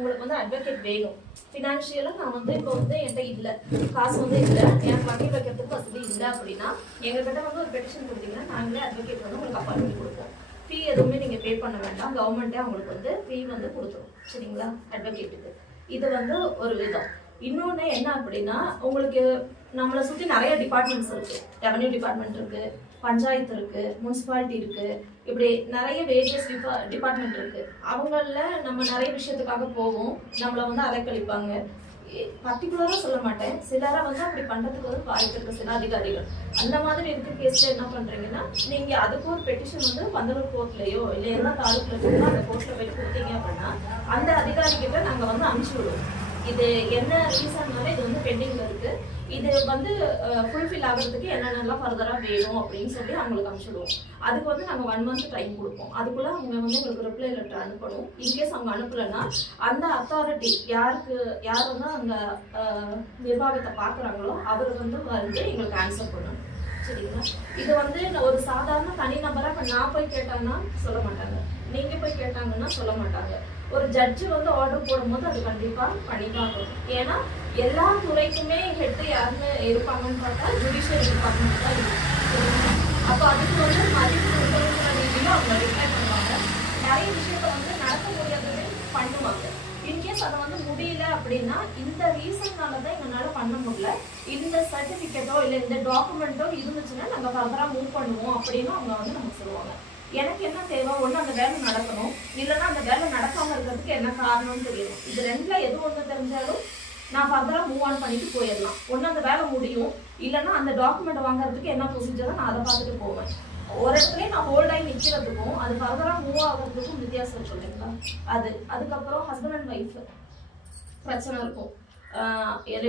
உங்களுக்கு வந்து அட்வொகேட் வேணும். ஃபினான்ஷியலாக நான் வந்து இப்போ வந்து என்கிட்ட இல்லை, காசு வந்து இல்லை, எனக்கு வக்கீல் வைக்கிறதுக்கு வசதி இல்லை அப்படின்னா எங்ககிட்ட வந்து ஒரு பெட்டிஷன் கொடுத்தீங்கன்னா நாங்களே அட்வொகேட் வந்து உங்களுக்கு அப்பாயிண்ட் பண்ணி கொடுப்போம். ஃபீ எதுவுமே நீங்கள் பே பண்ண வேண்டாம், கவர்மெண்ட்டே அவங்களுக்கு வந்து ஃபீ வந்து கொடுத்துரும். சரிங்களா? அட்வொகேட்டுக்கு இது வந்து ஒரு விதம். இன்னொன்று என்ன அப்படின்னா, உங்களுக்கு நம்மளை சுற்றி நிறைய டிபார்ட்மெண்ட்ஸ் இருக்குது. ரெவன்யூ டிபார்ட்மெண்ட் இருக்குது, பஞ்சாயத்து இருக்குது, முனிசிபாலிட்டி இருக்குது, இப்படி நிறைய வேரியஸ் டிபார்ட்மெண்ட் இருக்குது. அவங்கள நம்ம நிறைய விஷயத்துக்காக போவோம், நம்மளை வந்து அலைக்கழிப்பாங்க. பர்டிகுலராக சொல்ல மாட்டேன், சிலரை வந்து அப்படி பண்ணுறதுக்கு வந்து வாய்ப்பு இருக்குது சில அதிகாரிகள். அந்த மாதிரி இருக்க கேஸில் என்ன பண்ணுறீங்கன்னா, நீங்கள் அதுக்கு ஒரு பெட்டிஷன் வந்து பந்தலூர் கோர்ட்லேயோ இல்லை எல்லா தாலுக்கில் இருக்கோ அந்த கோர்ட்டில் போயிட்டு கொடுத்தீங்க அப்படின்னா அந்த அதிகாரிகிட்ட நாங்கள் வந்து அனுப்பிச்சி விடுவோம். இது என்ன ரீசன்னால இது வந்து பெண்டிங்ல இருக்கு, இது வந்து ஃபுல்ஃபில் ஆகிறதுக்கு என்னென்னலாம் ஃபர்தராக வேணும் அப்படின்னு சொல்லி அவங்களுக்கு அனுப்பிச்சிடுவோம். அதுக்கு வந்து நாங்கள் 1 month டைம் கொடுப்போம். அதுக்குள்ளே அவங்க வந்து எங்களுக்கு ரிப்ளை லெட்டர் அனுப்பணும். இன்கேஸ் அவங்க அனுப்பலைன்னா அந்த அத்தாரிட்டி யார் வந்து அந்த நிர்வாகத்தை பார்க்குறாங்களோ அவர் வந்து எங்களுக்கு ஆன்சர் பண்ணணும். சரிங்களா? இது வந்து ஒரு சாதாரண தனி நபராக இப்போ நான் போய் கேட்டாங்கன்னா சொல்ல மாட்டாங்க, நீங்கள் போய் கேட்டாங்கன்னா சொல்ல மாட்டாங்க. ஒரு ஜட்ஜு வந்து ஆர்டர் போடும்போது அது கண்டிப்பாக பண்ணி பார்க்கணும். ஏன்னா எல்லா துறைக்குமே ஹெட்டு யாருன்னு இருப்பாங்கன்னு பார்த்தா ஜுடிஷியல் டிபார்ட்மெண்ட் தான் இருக்கும். அப்போ அதுக்கு வந்து மதிப்பு கொடுக்கணுங்கிற ரீதியில் அவங்க ரிப்ளை பண்ணுவாங்க. நிறைய விஷயத்த வந்து நடக்க முடியாதது பண்ணுவாங்க. இன்கேஸ் அதை வந்து முடியல அப்படின்னா இந்த ரீசன்னால தான் எங்களால் பண்ண முடியல, இந்த சர்டிஃபிகேட்டோ இல்லை இந்த டாக்குமெண்ட்டோ இருந்துச்சுன்னா நாங்கள் ஃபர்தராக மூவ் பண்ணுவோம் அப்படின்னு அவங்க வந்து நமக்கு சொல்லுவாங்க. எனக்கு என்ன தேவை, ஒன்று அந்த வேலை நடக்கணும், இல்லைன்னா அந்த வேலை நடக்காமல் இருக்கிறதுக்கு என்ன காரணம்னு தெரியணும். இது ரெண்டில் எது ஒன்று தெரிஞ்சாலும் நான் ஃபர்தராக மூவ் ஆன் பண்ணிட்டு போயிடலாம். ஒன்று அந்த வேலை முடியும், இல்லைன்னா அந்த டாக்குமெண்ட் வாங்குறதுக்கு என்ன ப்ரொசீஜரோ நான் அதை பார்த்துட்டு போவேன். ஒரு இடத்துலயே நான் ஹோல்ட் ஆகி நிற்கிறதுக்கும் அது ஃபர்தராக மூவ் ஆகிறதுக்கும் வித்தியாசம் இருக்கு இல்லைங்களா? அதுக்கப்புறம் ஹஸ்பண்ட் அண்ட் ஒய்ஃப் பிரச்சனை இருக்கும்.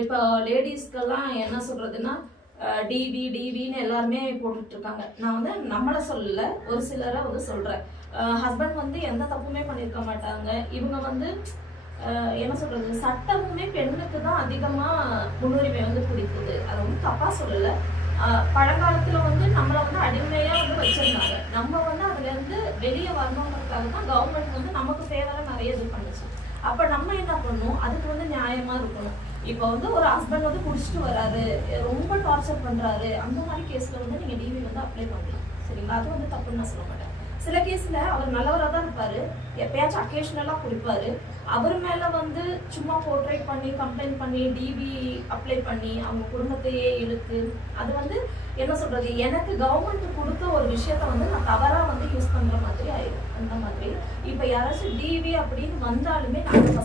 இப்போ லேடிஸ்க்கெல்லாம் என்ன சொல்றதுன்னா டிவின்னு எல்லாருமே போட்டுட்டு இருக்காங்க. நான் வந்து நம்மளை சொல்லல, ஒரு சிலரை வந்து சொல்றேன். ஹஸ்பண்ட் வந்து எந்த தப்புமே பண்ணியிருக்க மாட்டாங்க. இவங்க வந்து என்ன சொல்றது, சட்டமுமே பெண்ணுக்கு தான் அதிகமா முன்னுரிமை வந்து கொடுக்குது. அதை வந்து தப்பா சொல்லல. பழங்காலத்துல வந்து நம்மளை வந்து அடிமையா வந்து வச்சிருந்தாங்க. நம்ம வந்து அதுல இருந்து வெளியே வரணுங்கிறதுக்காக தான் கவர்மெண்ட் வந்து நமக்கு ஃபேவரா நிறைய இது பண்ணுச்சு. அப்ப நம்ம என்ன பண்ணணும், அதுக்கு வந்து நியாயமா இருக்கணும். இப்போ வந்து ஒரு ஹஸ்பண்ட் வந்து குடிச்சிட்டு வராரு, ரொம்ப டார்ச்சர் பண்றாரு, அந்த மாதிரி கேஸ்ல வந்து நீங்க டிவி வந்து அப்ளை பண்ணலாம். சரிங்களா? அது வந்து தப்புன்னு நான் சொல்ல மாட்டேன். சில கேஸ்ல அவர் நல்லவராக தான் இருப்பாரு, எப்பயாச்சும் அக்கேஷனலா குடிப்பாரு, அவர் மேல வந்து சும்மா போர்ட்ரேட் பண்ணி கம்ப்ளைண்ட் பண்ணி டிவி அப்ளை பண்ணி அவங்க குடும்பத்தையே இழுத்து அது வந்து என்ன சொல்றது, எனக்கு கவர்மெண்ட் கொடுத்த ஒரு விஷயத்த வந்து நான் தவறா வந்து யூஸ் பண்ற மாதிரி ஆயிடும். அந்த மாதிரி இப்போ யாராச்சும் டிவி அப்படின்னு வந்தாலுமே நாங்கள்